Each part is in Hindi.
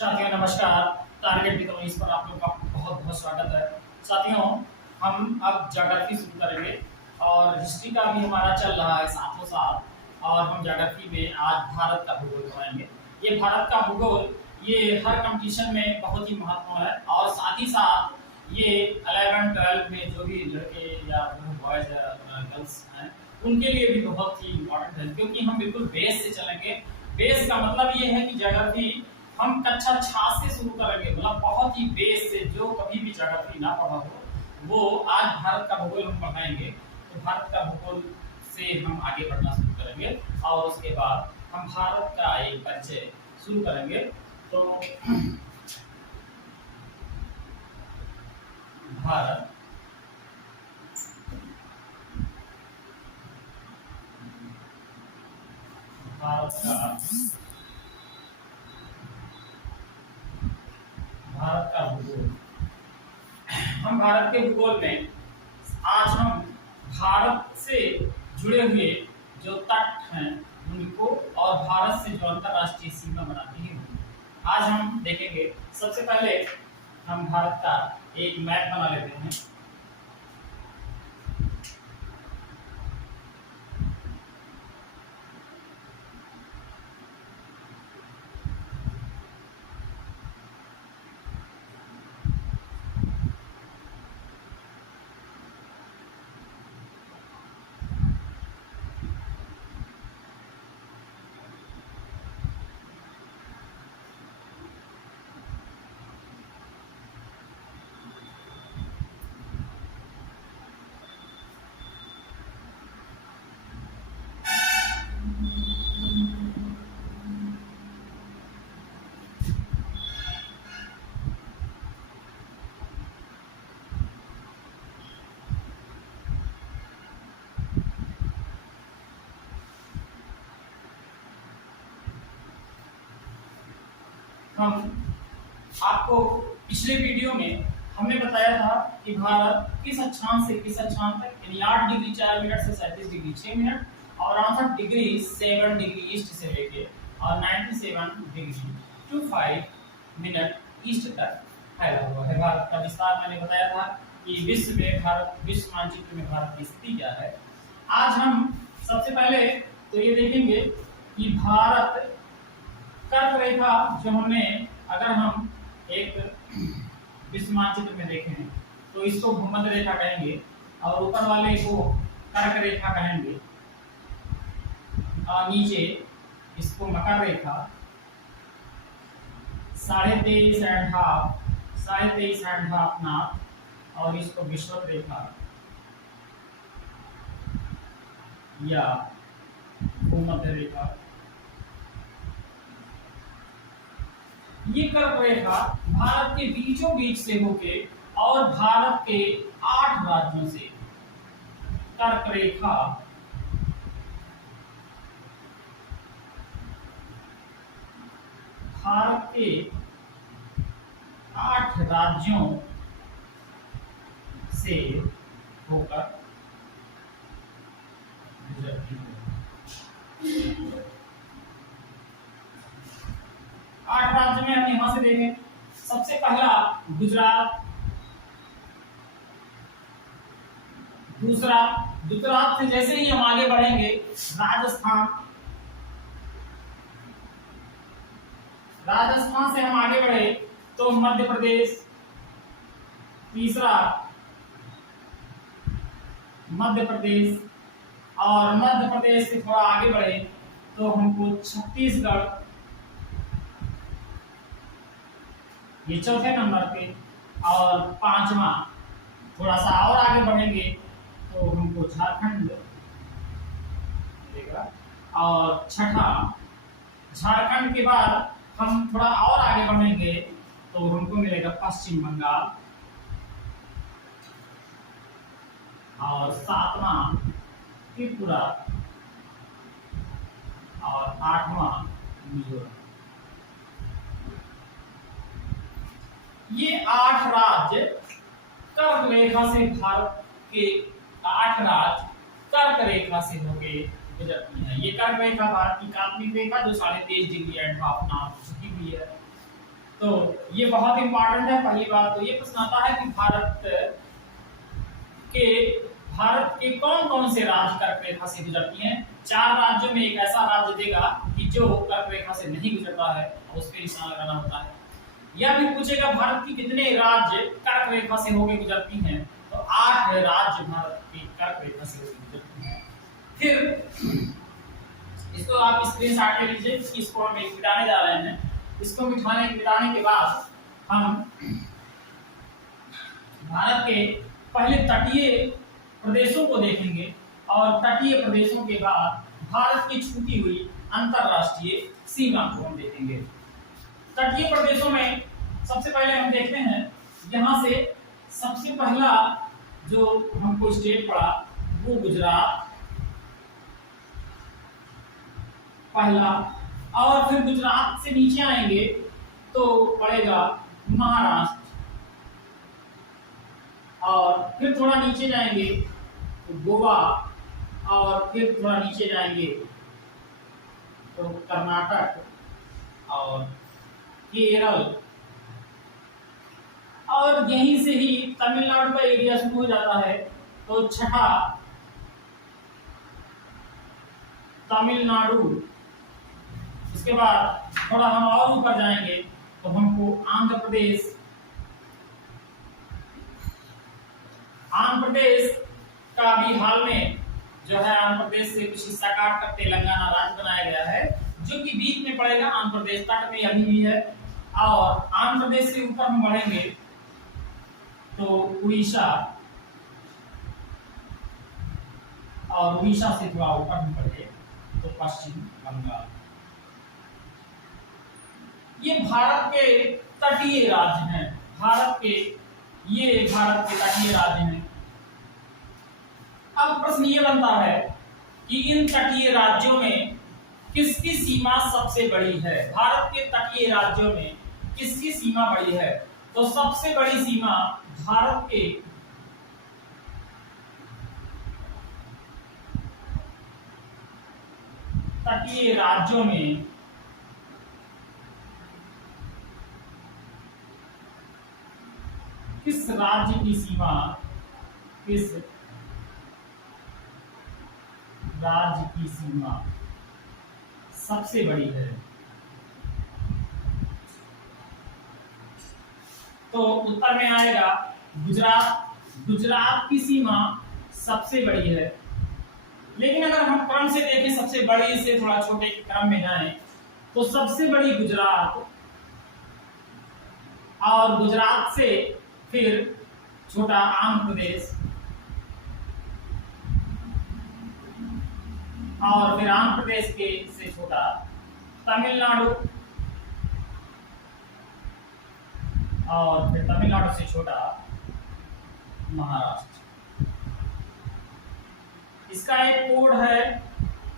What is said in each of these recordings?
साथियों नमस्कार। टारगेट विद पर आप लोगों का बहुत बहुत स्वागत है। साथियों हम अब ज्योग्राफी शुरू करेंगे और हिस्ट्री का भी हमारा चल रहा है साथों साथ। और हम ज्योग्राफी में आज भारत का भूगोल पढ़ाएंगे। ये भारत का भूगोल ये हर कंपटीशन में बहुत ही महत्वपूर्ण है और साथ ही साथ ये 11 12 में जो भी लड़के या बॉयज गर्ल्स हैं उनके लिए भी बहुत ही इम्पोर्टेंट है, क्योंकि हम बिल्कुल बेस से चलेंगे। बेस का मतलब ये है कि ज्योग्राफी हम कक्षा 6 से शुरू करेंगे, मतलब बहुत ही बेस से। जो कभी भी ज्योग्राफी ना पढ़ा हो वो आज भारत का भूगोल हम पढ़ाएंगे। तो भारत का भूगोल से हम आगे बढ़ना शुरू करेंगे और उसके बाद हम भारत का एक परिचय शुरू करेंगे। तो भारत भारत का भूगोल। हम भारत के भूगोल में आज हम भारत से जुड़े हुए जो तट हैं उनको और भारत से जो अंतरराष्ट्रीय सीमा बनाती है आज हम देखेंगे। सबसे पहले हम भारत का एक मैप बना लेते हैं। हम आपको पिछले वीडियो में हमने बताया था कि भारत किस अक्षांश से किस अक्षांश तक, यानी 8 डिग्री 4 मिनट से 37 डिग्री 6 मिनट और 68 डिग्री 7 डिग्री ईस्ट से लेके और 97 डिग्री 25 मिनट ईस्ट तक फैला हुआ है। भारत का विस्तार मैंने बताया था कि विश्व मानचित्र में भारत की स्थिति क्या है। आज हम सबसे पहले तो ये देखेंगे कि भारत कर्क रेखा जो हमने, अगर हम एक विश्व मानचित्र में देखें तो इसको भूमध्य रेखा कहेंगे और ऊपर वाले को कर्क रेखा कहेंगे और नीचे इसको मकर रेखा, 23.5 नाप और इसको विषुवत रेखा या भूमध्य रेखा। ये कर्क रेखा भारत के बीचों बीच से होके और भारत के 8 राज्यों से कर्क रेखा भारत के 8 राज्यों से होकर गुजरती है। 8 राज्य में हम यहां से देखें। सबसे पहला गुजरात, दूसरा गुजरात से जैसे ही हम आगे बढ़ेंगे राजस्थान से हम आगे बढ़े तो मध्य प्रदेश, तीसरा मध्य प्रदेश और मध्य प्रदेश से थोड़ा आगे बढ़े तो हमको छत्तीसगढ़, ये चौथे नंबर पे, और पांचवा थोड़ा सा और आगे बढ़ेंगे तो हमको झारखंड मिलेगा और छठा झारखंड के बाद हम थोड़ा और आगे बढ़ेंगे तो हमको मिलेगा पश्चिम बंगाल और 7वां त्रिपुरा और 8वां मिजोरम। ये 8 राज्य कर्क रेखा से, भारत के 8 राज्य कर्क रेखा से होके गुजरती है। ये कर्क रेखा भारत की काल्पनिक रेखा जो 23.5 डिग्री नाप झुकी हुई है। तो ये बहुत इंपॉर्टेंट है। पहली बात तो ये प्रश्न आता है कि भारत के कौन कौन से राज्य कर्क रेखा से गुजरती हैं। 4 राज्यों में एक ऐसा राज्य देगा कि जो कर्क रेखा से नहीं गुजरता है, उस पर निशान लगाना होता है। यह भी पूछेगा भारत की कितने राज्य कर्क रेखा से होकर गुजरती हैं, तो 8 राज्य भारत की कर्क रेखा से होकर गुजरती हैं। फिर इसको आप स्क्रीनशॉट ले लीजिए, इसको हम मिटाने जा रहे हैं। इसको मिटाने के बाद हम भारत के पहले तटीय प्रदेशों को देखेंगे और तटीय प्रदेशों के बाद भारत की छूटी हुई अंतरराष्ट्रीय सीमा को हम देखेंगे। तटीय प्रदेशों में सबसे पहले हम देखते हैं, यहाँ से सबसे पहला जो हमको स्टेट पड़ा वो गुजरात पहला, और फिर गुजरात से नीचे आएंगे तो पड़ेगा महाराष्ट्र, और फिर थोड़ा नीचे जाएंगे तो गोवा, और फिर थोड़ा नीचे जाएंगे तो कर्नाटक और केरल, और यहीं से ही तमिलनाडु का एरिया शुरू हो जाता है। तो छठा तमिलनाडु। इसके बाद थोड़ा हम और ऊपर जाएंगे तो हमको आंध्र प्रदेश का भी हाल में जो है आंध्र प्रदेश से कुछ हिस्सा काट कर तेलंगाना राज्य बनाया गया है, जो कि बीच में पड़ेगा। आंध्र प्रदेश तट में अभी भी है। और आंध्र प्रदेश से ऊपर हम बढ़ेंगे तो उड़ीसा, और उड़ीसा से थोड़ा ऊपर हम बढ़े तो पश्चिम बंगाल। ये भारत के तटीय राज्य हैं। भारत के तटीय राज्य हैं। अब प्रश्न ये बनता है कि इन तटीय राज्यों में किसकी सीमा सबसे बड़ी है। भारत के तटीय राज्यों में किसकी सीमा बड़ी है? तो सबसे बड़ी सीमा भारत के तटीय राज्यों में किस राज्य की सीमा सबसे बड़ी है? तो उत्तर में आएगा गुजरात की सीमा सबसे बड़ी है। लेकिन अगर हम क्रम से देखें, सबसे बड़ी से थोड़ा छोटे क्रम में जाएं, तो सबसे बड़ी गुजरात, और गुजरात से फिर छोटा आंध्र प्रदेश, और फिर आंध्र प्रदेश के से छोटा तमिलनाडु, और फिर तमिलनाडु से छोटा महाराष्ट्र। इसका एक कोड है,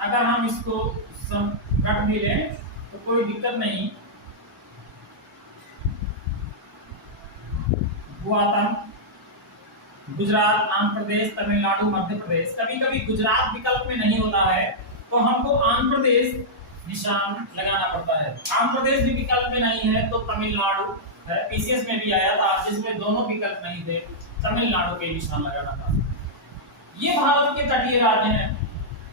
अगर हम इसको रख भी लें तो कोई दिक्कत नहीं। गुआतम, गुजरात, आंध्र प्रदेश, तमिलनाडु, मध्य प्रदेश। कभी कभी गुजरात विकल्प में नहीं होता है तो हमको आंध्र प्रदेश निशान लगाना पड़ता है। आंध्र प्रदेश भी विकल्प में नहीं है तो तमिलनाडु है। पीसीएस में भी आया था जिसमें दोनों विकल्प नहीं थे, तमिलनाडु के निशान लगाना था। ये भारत के तटीय राज्य हैं।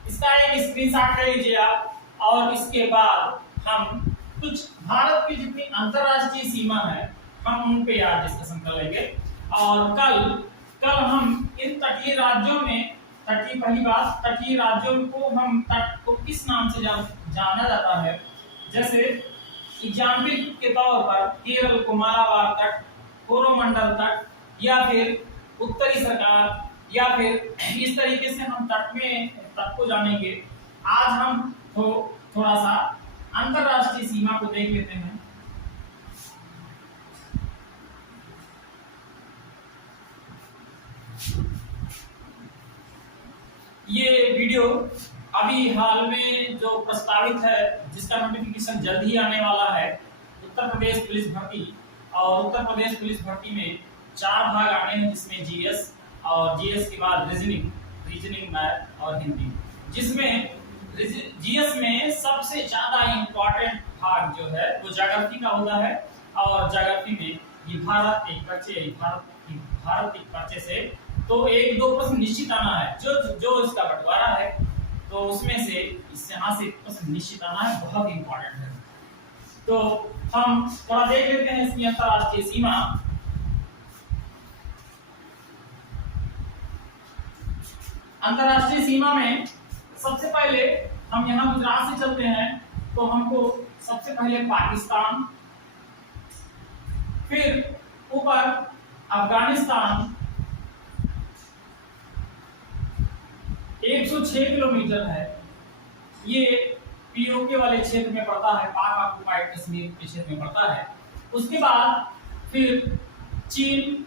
इसका एक स्क्रीनशॉट ले लीजिए आप, और इसके बाद हम कुछ भारत की जितनी अंतरराष्ट्रीय सीमा है हम उन पे आज डिस्कशन कर लेंगे। और कल हम इन तटीय राज्यों में पहली बात, तटीय राज्यों को हम तट को किस नाम से जाना जाता है। जैसे एग्जाम्पल के तौर पर केरल को मालाबार तट, कोरोमंडल तट, या फिर उत्तरी सरकार, या फिर इस तरीके से हम तट को जानेंगे। आज हम थोड़ा सा अंतरराष्ट्रीय सीमा को देख लेते हैं। ये वीडियो अभी हाल में जो प्रस्तावित है, जिसका नोटिफिकेशन जल्द ही आने वाला है, उत्तर प्रदेश पुलिस भर्ती। और उत्तर प्रदेश पुलिस भर्ती में 4 भाग आने हैं, जिसमें जीएस, और जीएस के बाद रीजनिंग, मैथ और हिंदी। जिसमें जीएस में सबसे ज्यादा इंपॉर्टेंट भाग जो है वो ज्योग्राफी का होता है। और ज्योग्राफी में ये भारत एक परिचय, भारत एक परिचय से तो एक दो प्रश्न निश्चित आना है, जो जो इसका बंटवारा है तो उसमें से यहाँ से प्रश्न निश्चित आना है, बहुत ही इंपॉर्टेंट है। तो हम थोड़ा देख लेते हैं इसकी अंतरराष्ट्रीय सीमा। अंतरराष्ट्रीय सीमा में सबसे पहले हम यहाँ गुजरात से चलते हैं, तो हमको सबसे पहले पाकिस्तान, फिर ऊपर अफगानिस्तान 106 किलोमीटर है, ये पीओके वाले क्षेत्र में पड़ता है, पाक ऑक्युपाइड कश्मीर के क्षेत्र में पड़ता है। उसके बाद फिर चीन,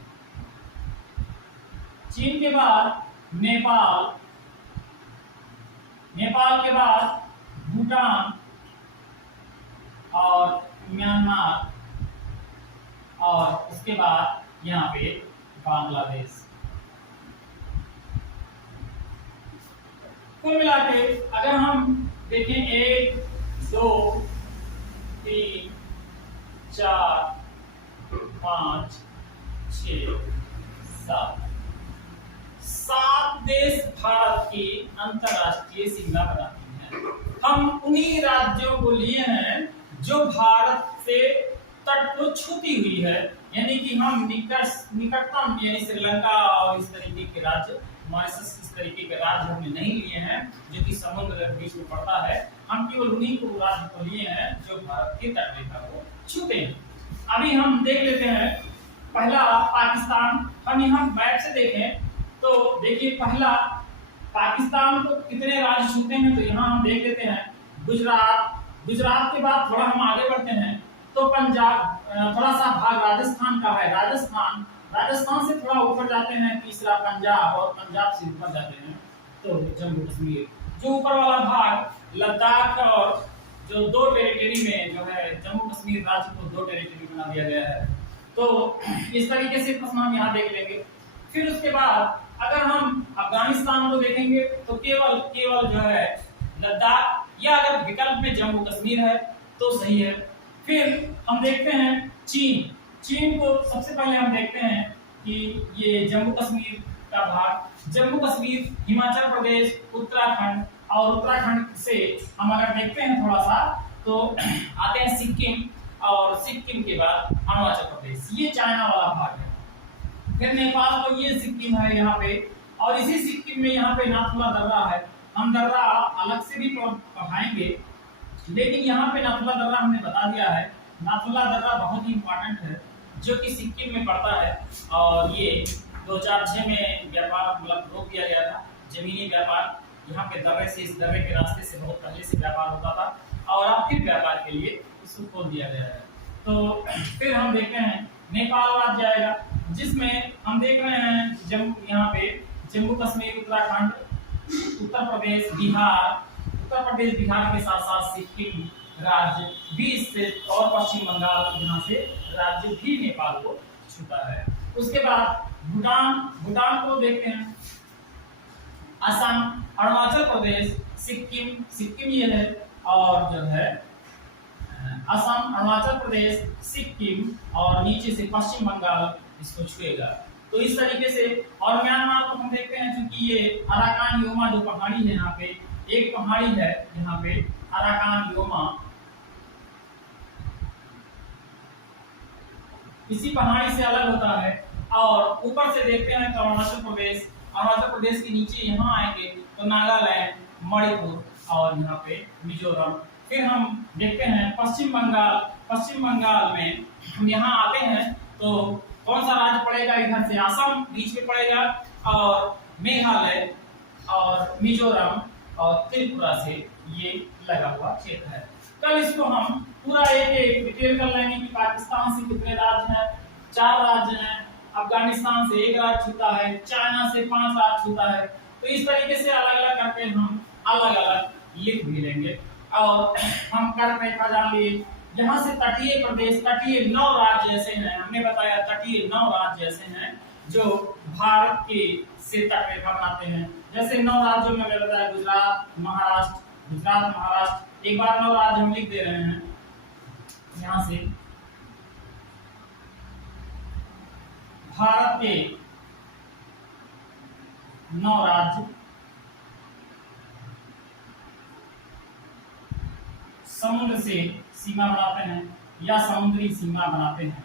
चीन के बाद नेपाल, नेपाल के बाद भूटान और म्यांमार, और उसके बाद यहाँ पे बांग्लादेश। कुल मिला के अगर हम देखें 1 2 3 4 5 6 7 देश भारत की अंतरराष्ट्रीय सीमा बनाती हैं। हम उन्हीं राज्यों को लिए हैं जो भारत से तट को छूती हुई है, यानी कि हम निकटतम यानी श्रीलंका और इस तरीके के राज्य, मॉरिशस इस तरीके के राज्य हमने नहीं लिए हैं जो कि समुद्र के बीच में पड़ता है। हम केवल उन्हीं को राज्य को लिए हैं जो भारत की तट रेखा को छूते हैं। अभी हम देख लेते हैं पहला पाकिस्तान। हम यहाँ मैप से देखें तो देखिए पहला पाकिस्तान को कितने राज्य छूते हैं, तो यहाँ हम देख लेते हैं गुजरात, गुजरात के बाद थोड़ा हम आगे बढ़ते हैं तो पंजाब, थोड़ा सा भाग राजस्थान का है, राजस्थान, राजस्थान से थोड़ा ऊपर जाते हैं तीसरा पंजाब, और पंजाब से ऊपर जाते हैं तो जम्मू कश्मीर, जो ऊपर वाला भाग लद्दाख, और जो 2 टेरिटरी में जो है जम्मू कश्मीर राज्य को 2 टेरिटरी बना दिया गया है। तो इस तरीके से प्रश्न हम यहाँ देख लेंगे। फिर उसके बाद अगर हम अफगानिस्तान को देखेंगे तो केवल जो है लद्दाख, या अगर विकल्प में जम्मू कश्मीर है तो सही है। फिर हम देखते हैं चीन, चीन को सबसे पहले हम देखते हैं कि ये जम्मू कश्मीर का भाग, जम्मू कश्मीर, हिमाचल प्रदेश, उत्तराखंड, और उत्तराखंड से हम अगर देखते हैं थोड़ा सा तो आते हैं सिक्किम, और सिक्किम के बाद अरुणाचल प्रदेश, ये चाइना वाला भाग है। फिर नेपाल को ये सिक्किम है यहाँ पे, और इसी सिक्किम में यहाँ पे नाथुला दर्रा है। हम दर्रा अलग से भी पढ़ाएंगे, लेकिन यहाँ पे नाथुला दर्रा हमने बता दिया है। नाथुला दर्रा बहुत ही इंपॉर्टेंट है जो कि सिक्किम में पड़ता है, और ये 2006 में व्यापार मतलब रोक दिया गया था, जमीनी व्यापार यहाँ पे दर्रे से, इस दर्रे के रास्ते से बहुत पहले से व्यापार होता था, और अब फिर व्यापार के लिए इसको खोल दिया गया है। तो फिर हम देखते हैं नेपाल राज्य आएगा, जिसमें हम देख रहे हैं यहाँ पे जम्मू कश्मीर, उत्तराखंड, उत्तर प्रदेश, बिहार, उत्तर प्रदेश बिहार के साथ साथ सिक्किम राज्य भी इससे, और पश्चिम बंगाल यहाँ से राज्य भी नेपाल को छूता है। उसके बाद भूटान, भूटान को देखते हैं, असम, अरुणाचल प्रदेश, सिक्किम, सिक्किम ये है, और जो है असम, अरुणाचल प्रदेश, सिक्किम, और नीचे से पश्चिम बंगाल इसको छुएगा। तो इस तरीके से, और म्यांमार को हम देखते हैं क्योंकि ये अराकान योमा जो पहाड़ी है, यहाँ पे एक पहाड़ी है, यहाँ पे अराकान योमा, इसी पहाड़ी से अलग होता है। और ऊपर से देखते हैं तो अरुणाचल प्रदेश, अरुणाचल प्रदेश के नीचे यहाँ आएंगे तो नागालैंड, मणिपुर, और यहाँ पे मिजोरम। फिर हम देखते हैं पश्चिम बंगाल, पश्चिम बंगाल में हम यहाँ आते हैं तो कौन सा राज्य पड़ेगा, इधर से असम बीच में पड़ेगा, और मेघालय, और मिजोरम, और त्रिपुरा से ये लगा हुआ क्षेत्र है। कल इसको हम पूरा एक डिटेल कर लेंगे कि पाकिस्तान से कितने राज्य हैं, 4 राज्य हैं, अफगानिस्तान से 1 राज्य छूता है, चाइना से 5 राज्य छूता है। तो इस तरीके से अलग अलग करके हम अलग अलग लिख भी लेंगे। और हम कर्क रेखा जान लिए, यहाँ से तटीय प्रदेश, तटीय 9 राज्य ऐसे हैं, हमने बताया तटीय 9 राज्य ऐसे हैं जो भारत के से तट रेखा बनाते हैं। जैसे 9 राज्यों में मैंने बताया गुजरात, महाराष्ट्र, एक बार 9 राज्य हम लिख दे रहे हैं यहाँ से, भारत के 9 राज्य समुद्र से सीमा बनाते हैं या समुद्री सीमा बनाते हैं,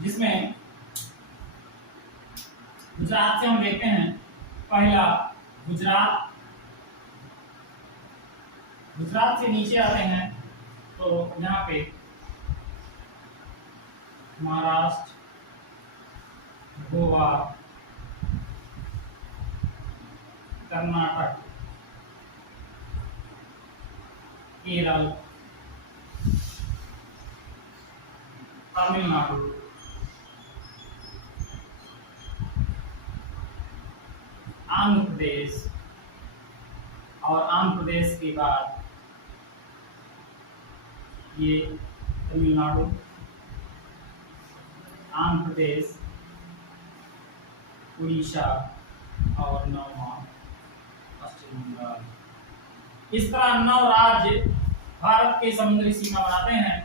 जिसमें गुजरात से हम देखते हैं। पहला गुजरात, गुजरात से नीचे आते हैं तो यहाँ पे महाराष्ट्र, गोवा, कर्नाटक, केरल, तमिलनाडु, आंध्र प्रदेश, और आंध्र प्रदेश के बाद ये तमिलनाडु, आंध्र प्रदेश, उड़ीसा और 9वां पश्चिम बंगाल। इस तरह 9 राज्य भारत के समुद्री सीमा बनाते हैं।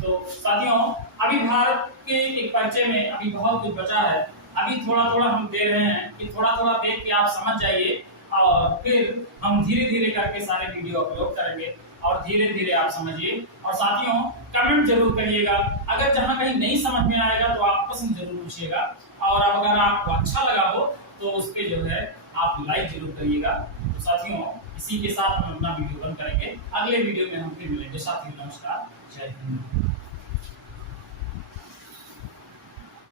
तो साथियों, अभी भारत के एक परिचय में अभी बहुत कुछ बचा है। अभी थोड़ा थोड़ा हम दे रहे हैं कि थोड़ा थोड़ा देख के आप समझ जाइए, और फिर हम धीरे धीरे करके सारे वीडियो अपलोड करेंगे और धीरे धीरे आप समझिए। और साथियों, कमेंट जरूर करिएगा। अगर जहां कहीं नहीं समझ में आएगा तो आप प्रश्न जरूर पूछिएगा, और अगर आपको अच्छा लगा हो तो उस पे जो है आप लाइक जरूर करिएगा। तो साथियों, इसी के साथ हम अपना वीडियो बंद करेंगे। अगले वीडियो में हम फिर मिलेंगे। साथियों नमस्कार, जय हिंद।